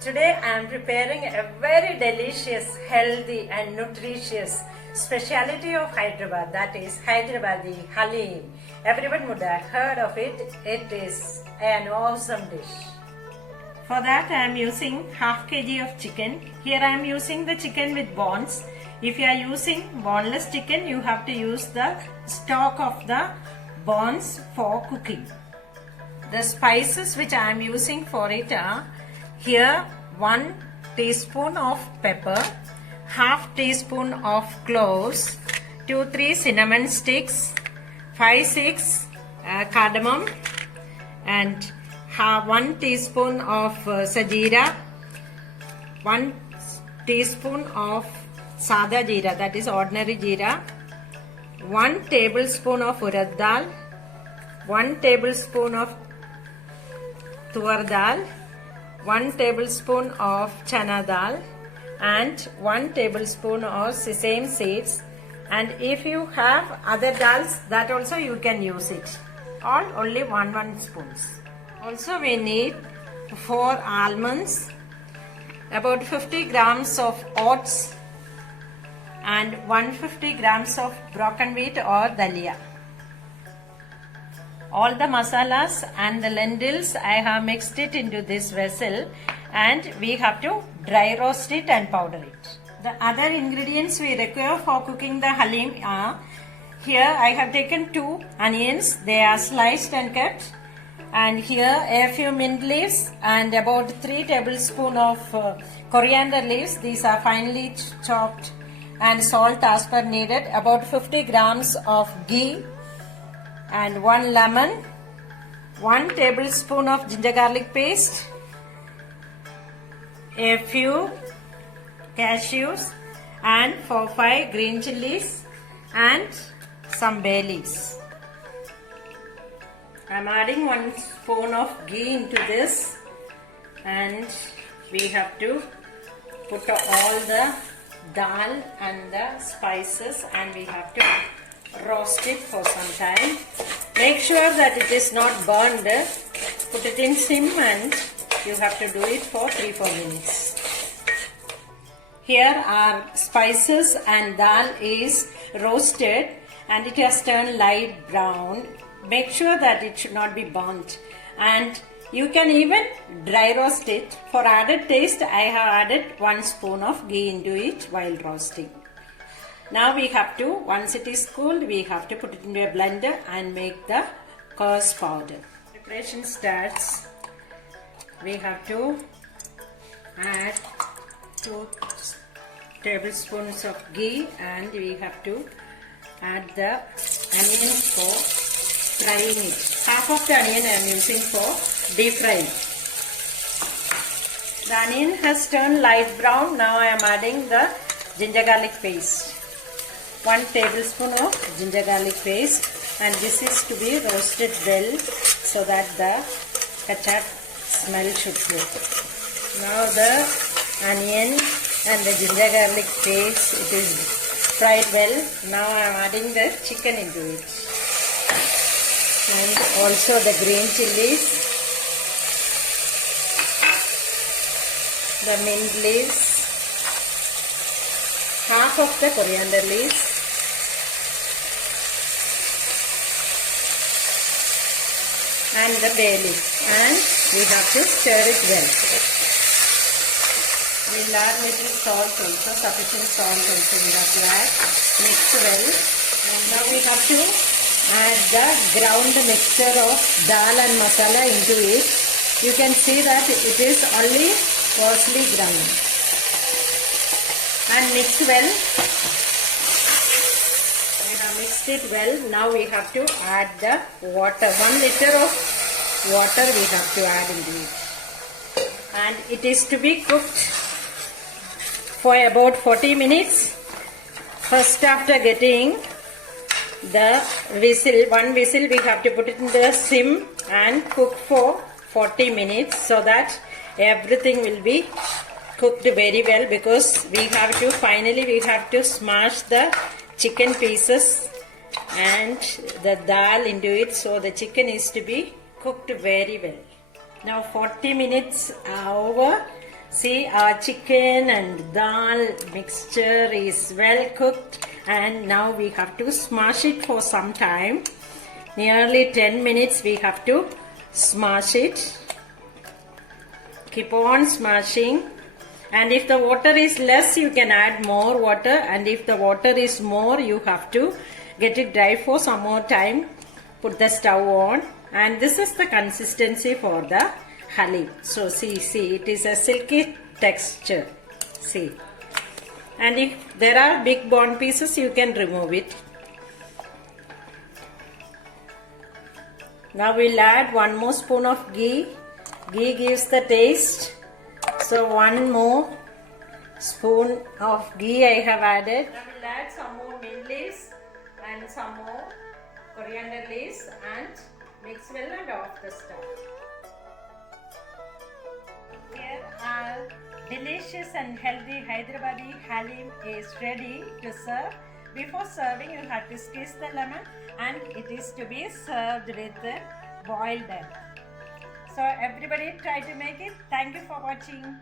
Today I am preparing a very delicious, healthy and nutritious speciality of Hyderabad, that is Hyderabadi Halim. Everyone would have heard of it. It is an awesome dish. For that I am using half kg of chicken. Here I am using the chicken with bones. If you are using boneless chicken, you have to use the stock of the bones for cooking. The spices which I am using for it are here 1 teaspoon of pepper, half teaspoon of cloves, 2-3 cinnamon sticks, 5-6 cardamom, and 1 teaspoon of sajeera, 1 teaspoon of sada jeera, that is ordinary jeera, 1 tablespoon of urad dal, 1 tablespoon of tuar dal, 1 tablespoon of chana dal, and 1 tablespoon of sesame seeds. And if you have other dals, that also you can use it. All only 1 spoons. Also we need 4 almonds, about 50 grams of oats, and 150 grams of broken wheat or dalia. All the masalas and the lentils I have mixed it into this vessel, and we have to dry roast it and powder it. The other ingredients we require for cooking the halim are, here I have taken 2 onions, they are sliced and cut, and here a few mint leaves and about 3 tablespoons of coriander leaves, these are finely chopped, and salt as per needed, about 50 grams of ghee, and 1 lemon, 1 tablespoon of ginger garlic paste, a few cashews, and 4-5 green chilies, and some bay leaves. I am adding 1 spoon of ghee into this, and we have to put all the dal and the spices, and we have to roast it for some time. Make sure that it is not burned. Put it in sim and you have to do it for 3-4 minutes. Here our spices and dal is roasted and it has turned light brown. Make sure that it should not be burnt, and you can even dry roast it. For added taste, I have added 1 spoon of ghee into it while roasting. Now we have to, once it is cooled, we have to put it into a blender and make the coarse powder. Preparation starts. We have to add 2 tablespoons of ghee, and we have to add the onions for frying it. Half of the onion I am using for deep frying. The onion has turned light brown. Now I am adding the ginger garlic paste. 1 tablespoon of ginger garlic paste, and this is to be roasted well so that the ketchup smell should go. Now the onion and the ginger garlic paste, it is fried well. Now I am adding the chicken into it, and also the green chilies, the mint leaves, half of the coriander leaves, and the bay leaf, and we have to stir it well. We will add little salt also, sufficient salt also we have to add. Mix well, and now we have to add the ground mixture of dal and masala into it. You can see that it is only coarsely ground. And mix well. We have mixed it well. Now we have to add the water. 1 liter of water we have to add into it. And it is to be cooked for about 40 minutes. First, after getting the whistle, 1 whistle, we have to put it in the sim and cook for 40 minutes so that everything will be cooked very well, because we have to smash the chicken pieces and the dal into it, so the chicken is to be cooked very well. Now 40 minutes are over. See, our chicken and dal mixture is well cooked, and now we have to smash it for some time. Nearly 10 minutes we have to smash it. Keep on smashing. And if the water is less, you can add more water, and if the water is more, you have to get it dry for some more time. Put the stove on, and this is the consistency for the halim. So see, it is a silky texture. See, and if there are big bone pieces, you can remove it. Now we'll add 1 more spoon of ghee. Ghee gives the taste. So 1 more spoon of ghee I have added. I will add some more mint leaves and some more coriander leaves and mix well and off the stove. Here our delicious and healthy Hyderabadi halim is ready to serve. Before serving, you have to squeeze the lemon, and it is to be served with boiled egg. So everybody try to make it. Thank you for watching.